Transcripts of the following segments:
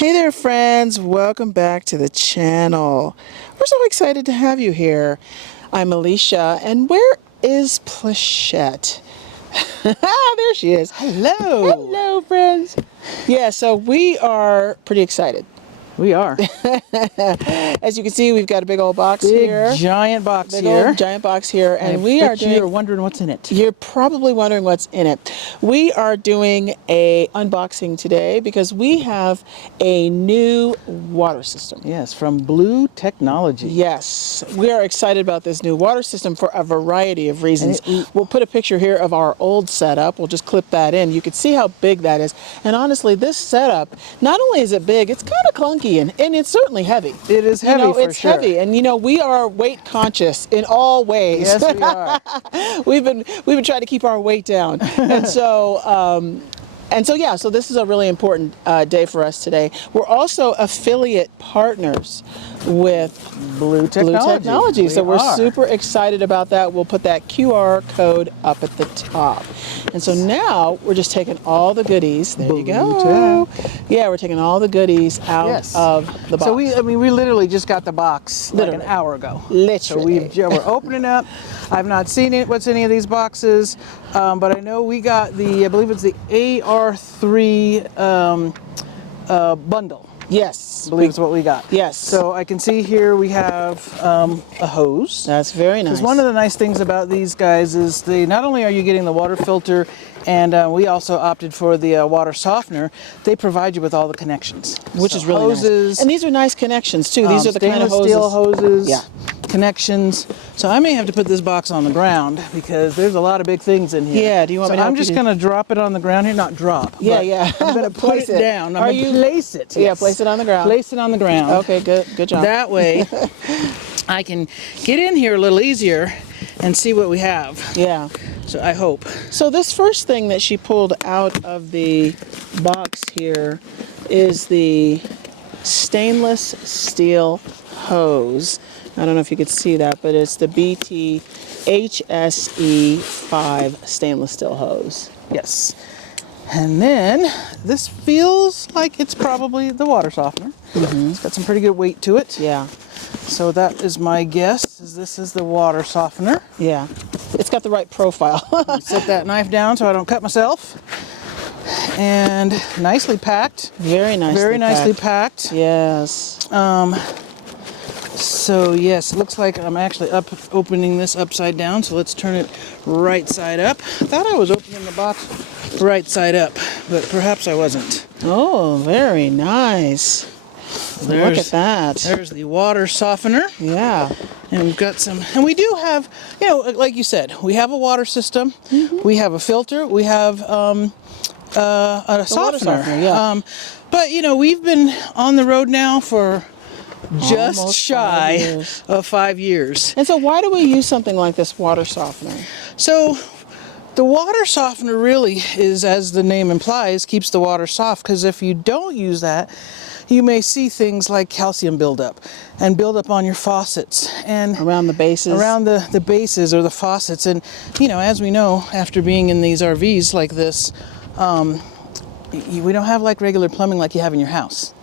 Hey there, friends. Welcome back to the channel. We're so excited to have you here. I'm Alicia, and where is Pleshette? There she is. Hello. Hello, friends. Yeah, so we are pretty excited. We are. As you can see, we've got a big old box here. Giant box Big here. old giant box here, and we are doing. You're wondering what's in it. You're probably wondering what's in it. We are doing a unboxing today because we have a new water system. Yes, from Blue Technology. Yes, we are excited about this new water system for a variety of reasons. We'll put a picture here of our old setup. We'll just clip that in. You can see how big that is. And honestly, this setup, not only is it big, it's kind of clunky and it's certainly heavy. It is heavy, for it's sure. heavy, and we are weight conscious in all ways. Yes, we are. we've been trying to keep our weight down, and so this is a really important day for us today. We're also affiliate partners with Blue Technology. So we're super excited about that. We'll put that QR code up at the top. And so now we're just taking all the goodies. There you go. Yeah, we're taking all the goodies out of the box. So we literally just got the box like an hour ago. Literally. So we're opening up. I've not seen what's in any of these boxes, but I know we got I believe it's the AR3 bundle. Yes. I believe is what we got. Yes. So I can see here we have a hose. That's very nice. Because one of the nice things about these guys is not only are you getting the water filter, and we also opted for the water softener, they provide you with all the connections. Which is really nice. And these are nice connections too. These are the kind of hoses. Steel hoses. Yeah. Connections. So I may have to put this box on the ground because there's a lot of big things in here. Yeah, do you want me to help I'm just going to drop it on the ground here. Not drop. Yeah. I'm going to put it down. I'm going to place it. Yeah, place it on the ground. Place it on the ground. Okay, good job. That way I can get in here a little easier and see what we have. Yeah. So I hope. So this first thing that she pulled out of the box here is the stainless steel hose. I don't know if you could see that, but it's the BT HSE5 stainless steel hose. Yes. And then this feels like it's probably the water softener. Mm-hmm. It's got some pretty good weight to it. Yeah. So that is my guess, this is the water softener. Yeah. It's got the right profile. Set that knife down so I don't cut myself. And nicely packed. Very nicely Very nicely packed. Yes. So yes, it looks like I'm actually opening this upside down. So let's turn it right side up. I thought I was opening the box right side up, but perhaps I wasn't. Oh, very nice. Look at that. There's the water softener. Yeah. And we've got some, and we do have, like you said, we have a water system, we have a filter, we have a softener. Yeah. But we've been on the road now for just almost shy of 5 years. And so why do we use something like this water softener? So the water softener really is, as the name implies, keeps the water soft, because if you don't use that, you may see things like calcium buildup and buildup on your faucets and around the bases. Around the bases or the faucets. And as we know, after being in these RVs like this, we don't have like regular plumbing like you have in your house.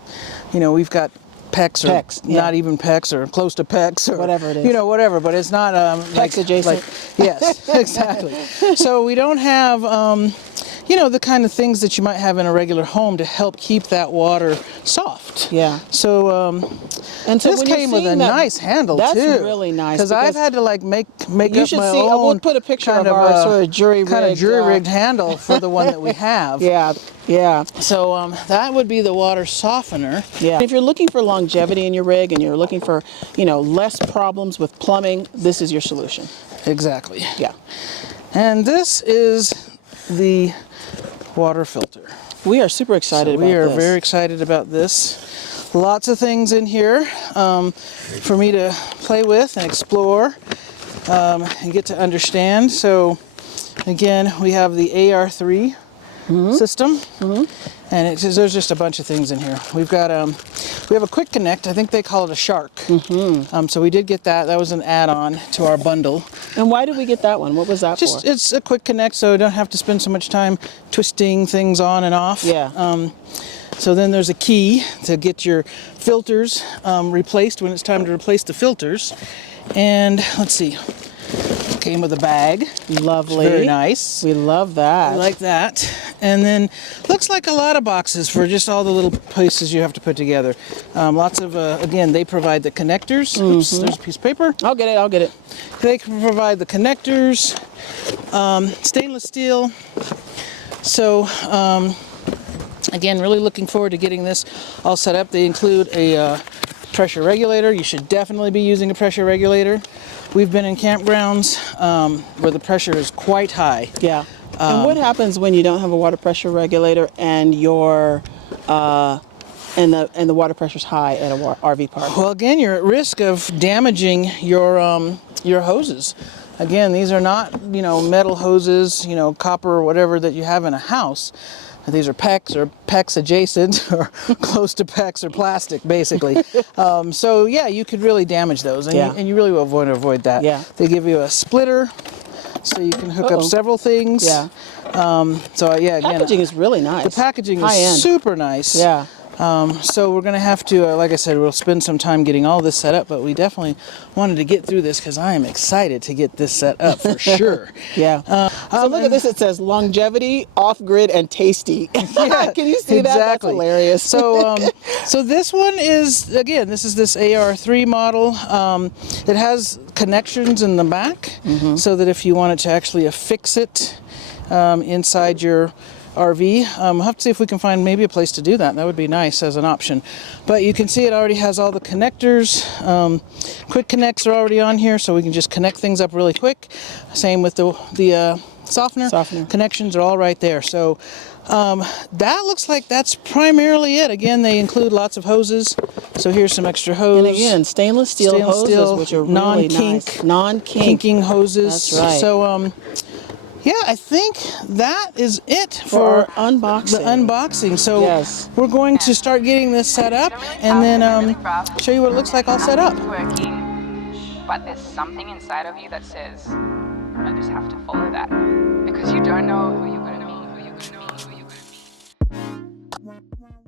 We've got PEX or not even PEX or close to PEX or whatever it is. Whatever, but it's not PEX adjacent. Yes, exactly. So we don't have the kind of things that you might have in a regular home to help keep that water soft. Yeah. So and so this came with a nice handle too. That's really nice. Because I've had to make up my own. We'll put a picture of our sort of jury-rigged handle for the one that we have. Yeah. So that would be the water softener. Yeah. If you're looking for longevity in your rig and you're looking for, less problems with plumbing, this is your solution. Exactly. Yeah. And this is the water filter. We are super excited about this. We are very excited about this. Lots of things in here for me to play with and explore and get to understand. So again, we have the AR3 system, and there's just a bunch of things in here. We've got we have a quick connect. I think they call it a shark. So we did get that. That was an add-on to our bundle. And why did we get that one? What was that for? It's a quick connect, so you don't have to spend so much time twisting things on and off. Yeah. So then there's a key to get your filters replaced when it's time to replace the filters. And let's see, came with a bag. Lovely. Very nice. We love that. I like that. And then looks like a lot of boxes for just all the little pieces you have to put together. Lots of, again, they provide the connectors. Oops, there's a piece of paper. I'll get it, I'll get it. They can provide the connectors, stainless steel. So, again, really looking forward to getting this all set up. They include a pressure regulator. You should definitely be using a pressure regulator. We've been in campgrounds where the pressure is quite high. Yeah. And what happens when you don't have a water pressure regulator and your and the water pressure's high at a RV park? Well, again, you're at risk of damaging your hoses. Again, these are not, metal hoses, copper or whatever that you have in a house. These are PEX or PEX adjacent or close to PEX or plastic, basically. So yeah, you could really damage those, and you really want to avoid that. Yeah. They give you a splitter, so you can hook up several things. Yeah. So yeah, again, Packaging is really nice. the packaging High end. is super nice. Yeah. So we're going to have to, like I said, we'll spend some time getting all this set up, but we definitely wanted to get through this because I am excited to get this set up for sure. Yeah. So look at this. It says longevity, off-grid, and tasty. Yeah, Can you see that? That's hilarious. So, so this one is, again, this is this AR3 model. It has connections in the back so that if you wanted to actually affix it inside your RV. We'll have to see if we can find maybe a place to do that. That would be nice as an option. But you can see it already has all the connectors. Quick connects are already on here, so we can just connect things up really quick. Same with the softener. Connections are all right there. So that looks like that's primarily it. Again, they include lots of hoses. So here's some extra hose. And again, stainless steel hoses, which are really nice. Non-kinking hoses. That's right. So yeah, I think that is it for our unboxing. The unboxing. So we're going to start getting this set up and then show you what it looks like all set up. But there's something inside of you that says, I just have to follow that. Because you don't know who you're going to meet, who you're going to meet, who you're going to meet.